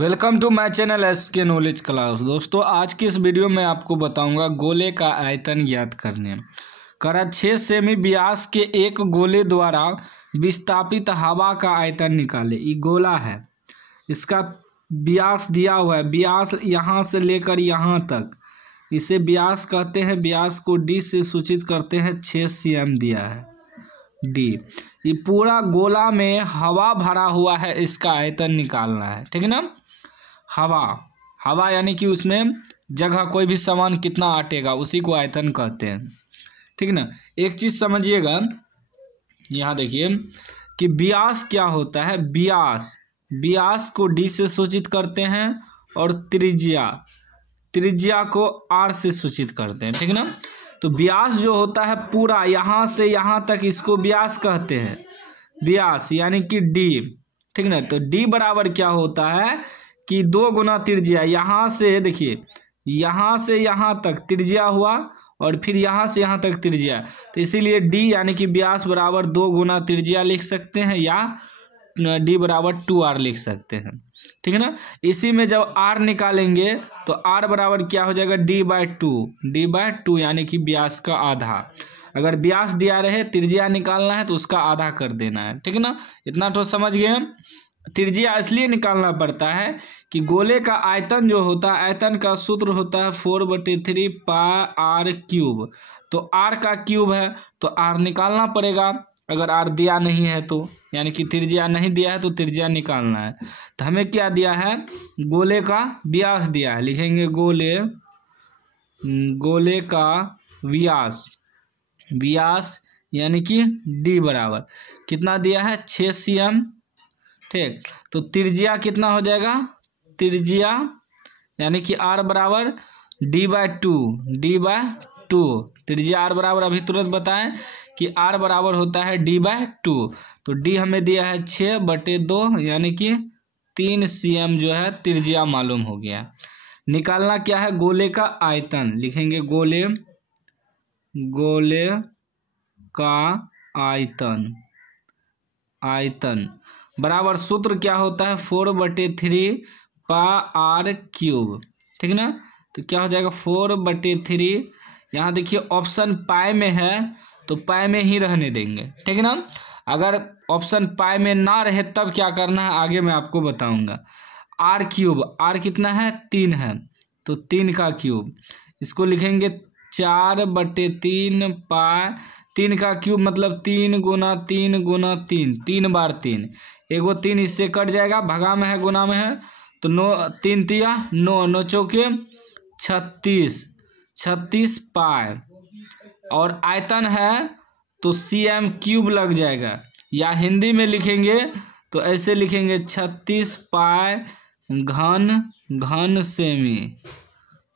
Welcome to my channel SK knowledge class. दोस्तों, आज की इस वीडियो में आपको बताऊंगा गोले का आयतन ज्ञात करने। करा 6 सेमी व्यास के एक गोले द्वारा विस्थापित हवा का आयतन निकाले। ये गोला है, इसका व्यास दिया हुआ है। व्यास यहाँ से लेकर यहाँ तक, इसे व्यास कहते हैं। व्यास को D से सूचित करते हैं। 6 cm दिया है D। ये पूरा गोला में हवा भरा हुआ है, इसका आयतन निकालना है। ठीक है ना। हवा यानी कि उसमें जगह कोई भी सामान कितना अटेगा उसी को आयतन कहते हैं। ठीक है ना। एक चीज समझिएगा, यहाँ देखिए कि व्यास क्या होता है। व्यास को D से सूचित करते हैं और त्रिज्या को R से सूचित करते हैं। ठीक है ना। तो व्यास जो होता है पूरा यहाँ से यहाँ तक, इसको व्यास कहते हैं। व्यास यानी कि D। ठीक है ना। तो D बराबर क्या होता है कि 2 गुना त्रिज्या। यहाँ से देखिए, यहाँ से यहाँ तक त्रिज्या हुआ और फिर यहाँ से यहाँ तक त्रिज्या। तो इसीलिए D यानी कि व्यास बराबर 2 गुना त्रिज्या लिख सकते हैं, या D बराबर 2R लिख सकते हैं। ठीक है ना। इसी में जब R निकालेंगे तो R बराबर क्या हो जाएगा, D/2 यानी कि व्यास का आधा। अगर व्यास दिया रहे, त्रिज्या निकालना है तो उसका आधा कर देना है। ठीक है ना। इतना तो समझ गए हम। त्रिज्या इसलिए निकालना पड़ता है कि गोले का आयतन जो होता है, आयतन का सूत्र होता है 4/3 πr³। तो r का क्यूब है तो r निकालना पड़ेगा। अगर r दिया नहीं है तो, यानी कि त्रिज्या नहीं दिया है तो त्रिज्या निकालना है। तो हमें क्या दिया है, गोले का व्यास दिया है। लिखेंगे गोले का व्यास यानी कि D बराबर कितना दिया है, 6 cm। ठीक। तो त्रिज्या कितना हो जाएगा, त्रिज्या यानी कि R बराबर D/2। त्रिज्या R बराबर अभी तुरंत बताएं कि R बराबर होता है D/2। तो D हमें दिया है 6/2 यानी कि 3 cm जो है त्रिज्या मालूम हो गया। निकालना क्या है, गोले का आयतन। लिखेंगे गोले का आयतन बराबर सूत्र क्या होता है, 4/3 πr³। ठीक है ना। तो क्या हो जाएगा 4/3। यहाँ देखिए ऑप्शन पाई में है तो पाई में ही रहने देंगे। ठीक है ना। अगर ऑप्शन पाई में ना रहे तब क्या करना है, आगे मैं आपको बताऊंगा। R³ कितना है, 3 है, तो 3 का क्यूब। इसको लिखेंगे 4/3 π। 3 का क्यूब मतलब 3 गुना 3 गुना 3, 3 बार 3। एगो 3 इससे कट जाएगा, भगा में है गुना में है, तो 9 3 तिया 9, 9 चौके 36 पाई। और आयतन है तो cm³ लग जाएगा, या हिंदी में लिखेंगे तो ऐसे लिखेंगे 36 पाई घन सेमी।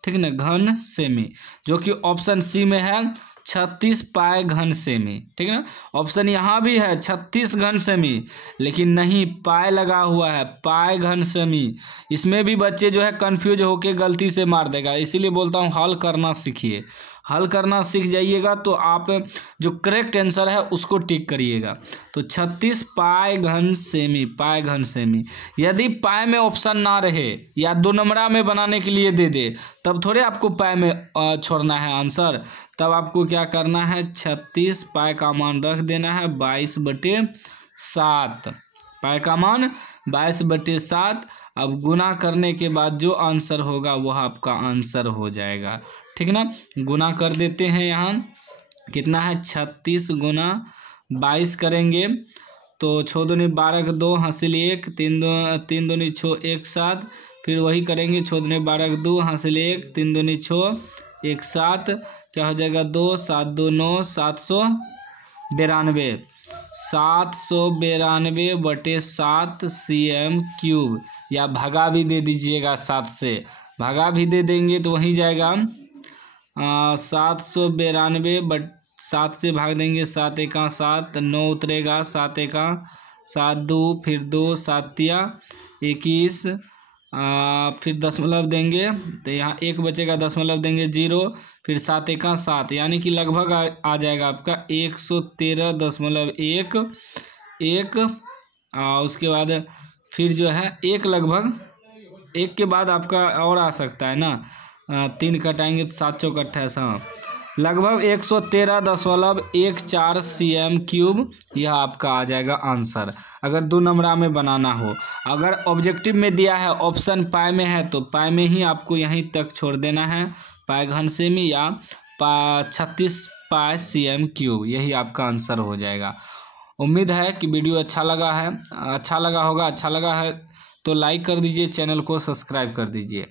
ठीक है ना, घन सेमी, जो कि ऑप्शन C में है 36 पाई घन सेमी। ठीक है ना। ऑप्शन यहाँ भी है 36 घन सेमी, लेकिन नहीं, पाई लगा हुआ है, पाई घन सेमी। इसमें भी बच्चे जो है कंफ्यूज होके गलती से मार देगा। इसीलिए बोलता हूँ हल करना सीखिए। हल करना सीख जाइएगा तो आप जो करेक्ट आंसर है उसको टिक करिएगा। तो 36 पाई घन सेमी। यदि पाई में ऑप्शन ना रहे या 2 नंबरा में बनाने के लिए दे दे, तब थोड़े आपको पाई में छोड़ना है आंसर। तब आपको क्या करना है, 36 पाई का मान रख देना है 22/7। पाई का मान 22/7। अब गुना करने के बाद जो आंसर होगा वह आपका आंसर हो जाएगा। ठीक है ना। गुना कर देते हैं। यहाँ कितना है, 36 गुना 22 करेंगे तो 6 दूनी 12 2 हासिल 1, 3 दूनी 6 1 7। फिर वही करेंगे 6 दूनी 12 2 हासिल 1, 3 दूनी 6 1 7। क्या हो जाएगा 2 7 2 9 792। 792/7 cm³, या भागा भी दे दीजिएगा 7 से, भागा भी दे देंगे तो वहीं जाएगा 792/7 से भाग देंगे, 7 × 7 9 उतरेगा, 7 × 7 2, फिर 2 7 तिया 21, फिर दशमलव देंगे तो यहाँ 1 बचेगा, दशमलव देंगे 0, फिर 7 × 7 यानी कि लगभग आ जाएगा आपका 113.1। उसके बाद फिर जो है 1 लगभग एक के बाद आपका और आ सकता है ना, 3 कटाएंगे तो 7 चौक 28, हाँ, लगभग 113.14 cm3 यह आपका आ जाएगा आंसर, अगर 2 नंबरा में बनाना हो। अगर ऑब्जेक्टिव में दिया है ऑप्शन पाई में है तो पाई में ही आपको यहीं तक छोड़ देना है, पाई घन सेमी या 36 पाई cm3, यही आपका आंसर हो जाएगा। उम्मीद है कि वीडियो अच्छा लगा है तो लाइक कर दीजिए, चैनल को सब्सक्राइब कर दीजिए।